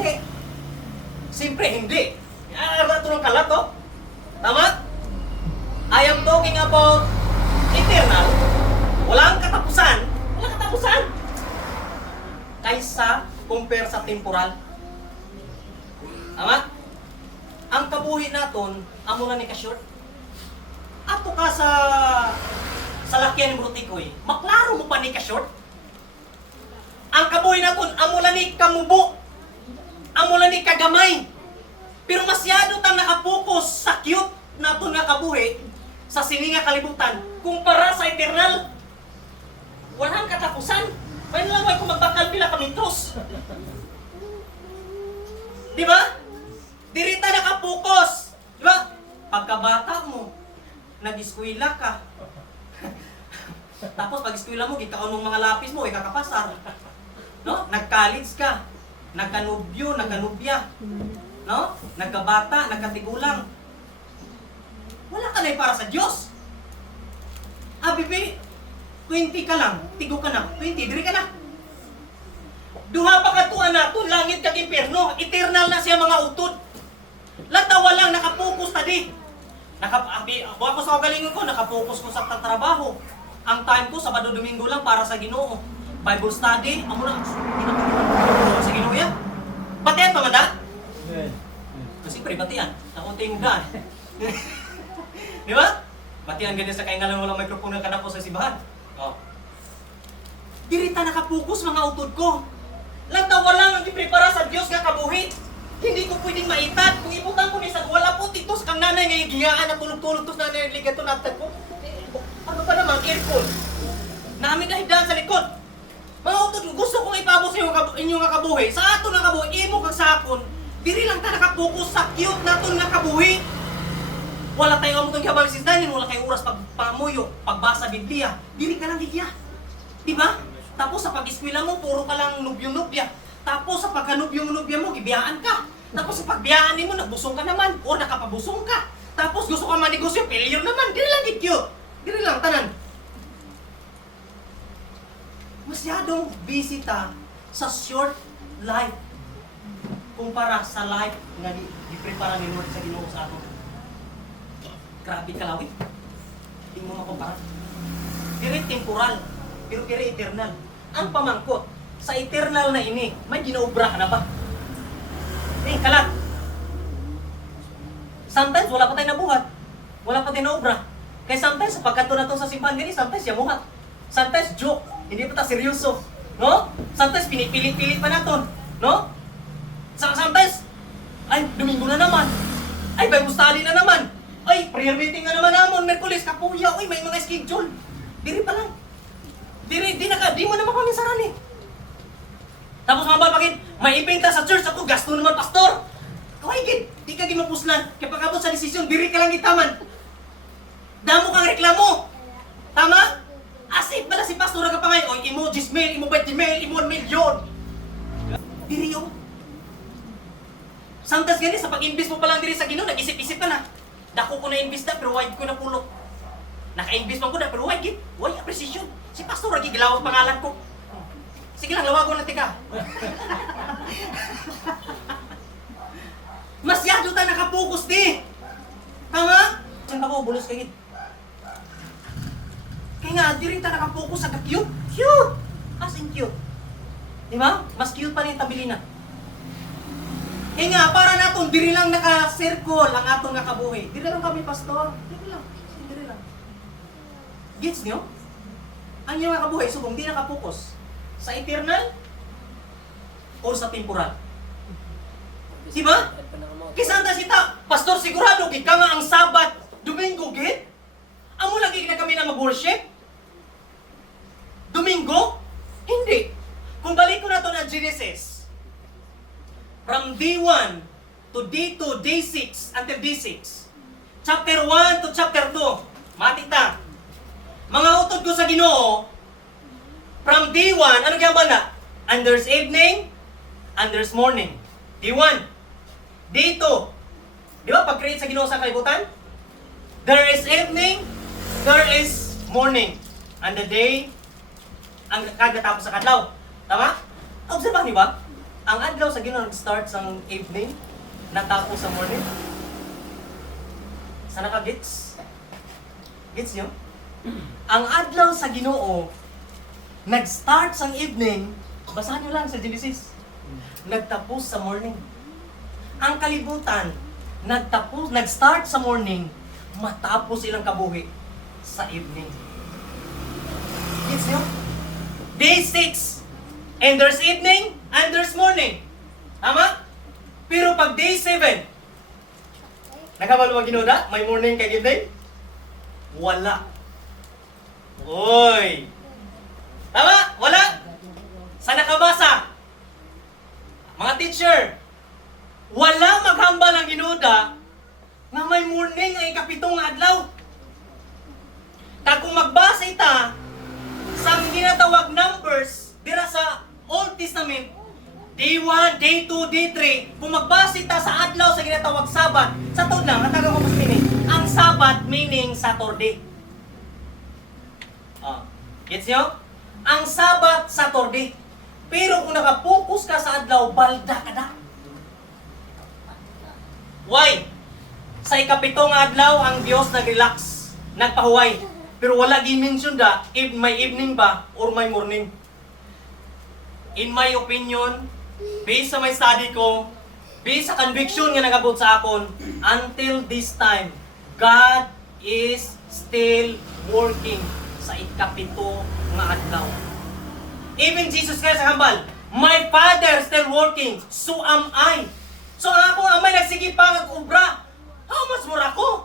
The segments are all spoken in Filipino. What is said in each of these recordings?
Hindi. Siyempre, hindi. Ito ng kalat, oh. Tama? I am talking about eternal. Walang katapusan. Walang katapusan. Kaysa compare sa temporal. Tama? Ang kabuhi naton, amo na ni ka-short. Ato ka sa lakyan ni Brutikoy, maklaro mo pa ni ka-short. Ang kabuhi naton, amo na ni kamubo. Amo na ni kagamay. Pero masyado tang nakapokus sa cute naton nga kabuhi sa sininga kalibutan kumpara sa eternal. Walang katapusan. Pwede lang kung magbakal pila kamitros. Di ba? Dirita nakapokus. Di ba? Pagkabata mo, nag-eskwela ka. Tapos pag-eskwela mo, gikaon ng mga lapis mo, ikakapasar. No? Nag-college ka. Nagkanubyo, nagkanubya. No? Nagkabata, nagkatigulang. Wala ka na para sa Diyos. Bibi, 20 ka lang, tigo ka na. 20, diri ka na. Duha pa katuan nato, langit kag impyerno. Eternal na siya mga utod. Latawa lang, nakapokus tadi. Ako sa kagalingon ko, nakapokus ko sa trabaho. Ang time ko, Sabado, Domingo lang para sa Ginoo. Bible study, amo na, sa Ginoo yan. Batian pa mada? Kasi batian. Nakunting daan. Di ba? Batian ganyan sa kaingalan walang mikrofon na kadako sa sibahan. Oh. Dirita nakapokus mga utod ko. Lantawa lang ang iprepara sa Diyos nga kabuhi. Hindi ko pwedeng maitat. Kung ibutan ko ni sa wala po titos kang nanay nga igiyaan na tulog-tulog tos nanay ligato natag ko. Ano pa naman, aircon. Namin dahidan sa likod. Mga utod, gusto kong ipabos inyong nga kabuhi. Sa ato nga kabuhi, imo kag sakon. Diri lang ta nakapokus sa cute naton nga kabuhi. Wala tayo among tong kabalisisdanin, wala kay oras pagpamuyo, pagbasa Biblia. Dili ka lang hiya. Di ba? Tapos sa pag-eskwela mo, puro ka lang nubyo-nubya. Tapos sa pagkanubyo-nubya mo, gibiyaan ka. Tapos sa pagbiyaan mo, nagbusong ka naman o nakapabusong ka. Tapos gusto ka manegosyo, failure naman. Dili lang cute. Dili lang tanan. Masyadong busy ta sa short life kumpara sa life nga di-prepara ni Lord sa Ginoo sa ato. Grabe kalawit. Hindi mo makumpara. Kiri temporal, pero kiri eternal. Ang pamangkot, sa eternal na ini, may ginaubra ka na ba? Kalat. Sometimes wala pa tayo nabuhat. Wala pa tayo naubra. Kaya sometimes, sa pagkanto na to sa simbahan gani, sometimes yamuhat. Sometimes joke. Hindi pa ta seryoso. No? Sometimes pinipilit-pilit pa naton. No? Sometimes, ay, Domingo na naman. Ay, Bible study na naman. Ay, prayer meeting na naman namon, Merkulis, kapuya, uy, may mga schedule. Diri pa lang. Di mo naman kami sarani. Tapos mga babagin, may ibenta sa church, ako, gasto naman, pastor. Kaway, gid, di ka gimapuslan. Kaya pagkabot sa desisyon, diri ka lang itaman. Damo kang reklamo. Tama? Asip pala si pastor nagapangay, oy, imo 10 mil, imo 20 mil, imo 1 milyon. Diri yun. Sometimes gani, sa pag-invest mo pa lang diri sa Ginoo, nag-isip-isip ka na. Dako ko na invest na, pero wide ko na pulot. Naka-invest man ko na, pero wide, wide appreciation. Si pastor, nagigilawag pangalan ko. Sige lang, lawago na tika. Masyado tayo nakapokus di. Tama? Saan ba ko, bulos kagit? Kaya nga, di rin tayo nakapokus sa ka-cute. Cute! As in cute. Di ba? Mas cute pa rin yung tabilina. Kaya nga, para natin, diri lang naka-circle ang atong nakabuhi. Diri lang kami, pastor. Diri lang. Diri lang. Gets nyo? Ang inyong nakabuhi, subong, di nakapokus. Sa eternal o sa temporal. Diba? Kisanta sita, pastor sigurado, gid ka nga ang Sabat, Domingo, gid? Amo lagi na kami na mag-worship? Domingo? Hindi. Kung balik ko na to na Genesis, from day 1 to day 2, day 6, until day 6, chapter 1 to chapter 2, matita, mga utod ko sa Ginoo, from day 1, ano gyud na? And there's evening, and there's morning. Day 1. Day 2. Di ba pag-create sa Ginoo sa kalibutan? There is evening, there is morning. And the day, ang kagatapos sa kadlaw. Tama? Obserbahan niyo ba? Ang adlaw sa Ginoo nag-start sa evening, natapos sa morning. Sana ka gets? Gets nyo? Ang adlaw sa Ginoo nag-start sa evening, basahan nyo lang sa Genesis. Nagtapos sa morning. Ang kalibutan, nag-start sa morning, matapos ilang kabuhi sa evening. Gets nyo? Day 6, and there's evening, and there's morning. Tama? Pero pag day 7, nakabalo ba ginoda? May morning kay evening? Wala. Oy! Tama? Wala? Sa nakabasa, mga teacher, wala maghambal ang ginoda nga may morning ay kapitong adlaw. Kag kung magbasa ita sa ginatawag numbers dira sa Old Testament, day 1, day 2, day 3, kung magbasa ita sa adlaw sa ginatawag Sabat, sa tuod lang, nataga ko mas ang Sabat meaning Saturday. Gets nyo? Ang Sabat, Saturday. Pero kung nakapokus ka sa adlaw, balda ka na. Why? Sa ikapitong adlaw, ang Diyos nag-relax, nagpahuway. Pero wala gi-mention da, if may evening ba or may morning. In my opinion, based sa may study ko, based sa conviction nga nagabot sa akon, until this time, God is still working sa ikapito nga adlaw. Even Jesus Christ sa hambal, my Father still working, so am I. So ang akong amay nagsige pa mag-ubra, how much more ako?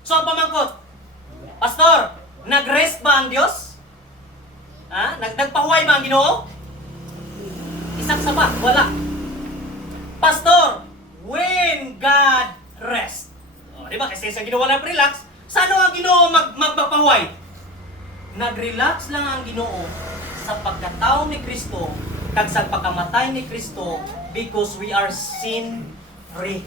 So ang pamangkot, Pastor, nag-rest ba ang Diyos? Ha? Nagpahuway ba ang Ginoo? Isang saba, wala. Pastor, when God rest. Di ba? Kasi sa Ginoo wala relax, saan ang Ginoo magpapahuway? Nag-relax lang ang Ginoo sa pagkatao ni Kristo kag sa pagkamatay ni Kristo because we are sin free.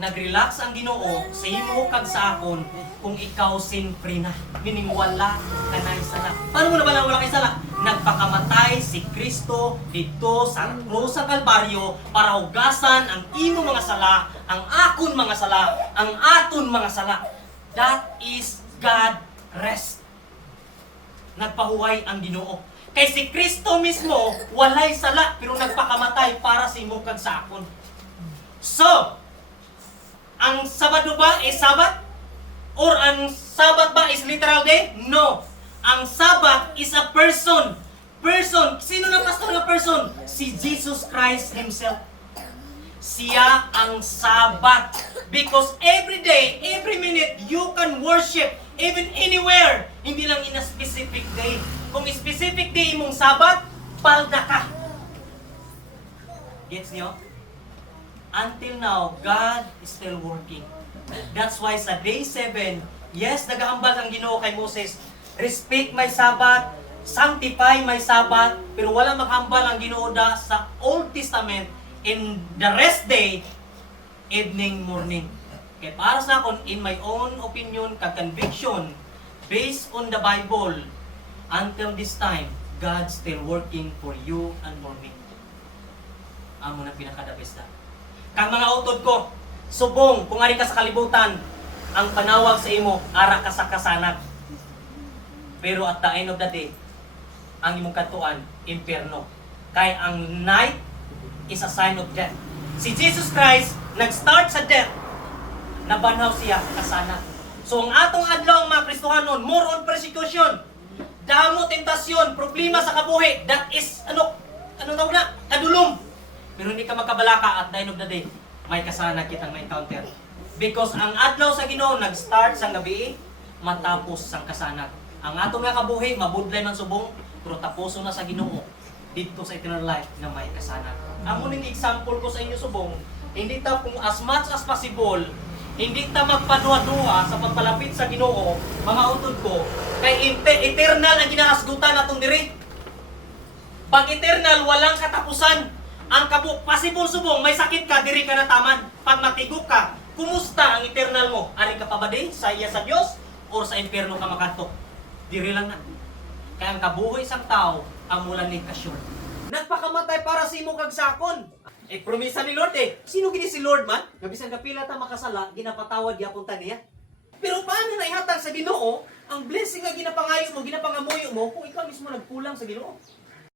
Nag-relax ang Ginoo sa imo kag sa akon kung ikaw sin free na. Meaning wala ka na sala. Paano mo na ba lang wala kay sala? Nagpakamatay si Kristo dito sa krus sa Kalbaryo para hugasan ang imo mga sala, ang akon mga sala, ang aton mga sala. That is God rest. Nagpahuway ang Ginoo. Kay si Kristo mismo walay sala pero nagpakamatay para sa imo kag sa akon. So, ang Sabado ba is Sabat? Or ang Sabat ba is literal day? No. Ang Sabat is a person. Person. Sino na pastor na person? Si Jesus Christ Himself. Siya ang Sabat. Because every day, every minute, you can worship even anywhere. Hindi lang in a specific day. Kung specific day mong Sabat, palda ka. Gets nyo? Until now, God is still working. That's why sa day 7, yes, nagahambal ang Ginoo kay Moses, respect my Sabbath, sanctify my Sabbath, pero wala maghambal ang Ginoo da sa Old Testament in the rest day, evening, morning. Kaya para sa akon, in my own opinion, conviction, based on the Bible, until this time, God still working for you and for me. Amo na pinakadabesta. Kang mga utod ko, subong, kung ari ka sa kalibutan, ang panawag sa imo, ara ka sa kasanag. Pero at the end of the day, ang imong katuan, impyerno. Kay ang night is a sign of death. Si Jesus Christ, nag-start sa death, nabanhaw siya, kasanag. So ang atong adlaw ang mga Kristohanon, more on persecution, damo, tentasyon, problema sa kabuhi, that is, ano tawag na? Kadulom. Pero hindi ka magkabalaka at the end of the day, may kasana kitang ma-encounter. Because ang adlaw sa Ginoo nag-start sa gabi, matapos sang kasanag. Ang atong nga kabuhi, mabudlay man subong, pero tapuso na sa Ginoo dito sa eternal life na may kasanag. Amo ning example ko sa inyo subong, hindi ta kung as much as possible, hindi ta magpaduwa-duwa sa pagpalapit sa Ginoo, mga utod ko, kay eternal ang ginahasgutan natong diri. Pag eternal, walang katapusan. Ang possible subong, may sakit ka, diri ka nataman. Pag matigok ka, kumusta ang eternal mo? Ari ka pa ba di sa iya sa Dios or sa impyerno ka makanto? Diri lang na. Kaya ang kabuhi sang tao, amo lang ni ka-sure. Nagpakamatay para sa imo kag sakon. Eh promisa ni Lord eh. Sino gini si Lord man? Nga bisan kapila ta makasala, ginapatawad gyapon ta niya. Pero paano na ihatag sa Ginoo ang blessing nga ginapangayo mo, ginapangamuyo mo kung ikaw mismo nagkulang sa Ginoo?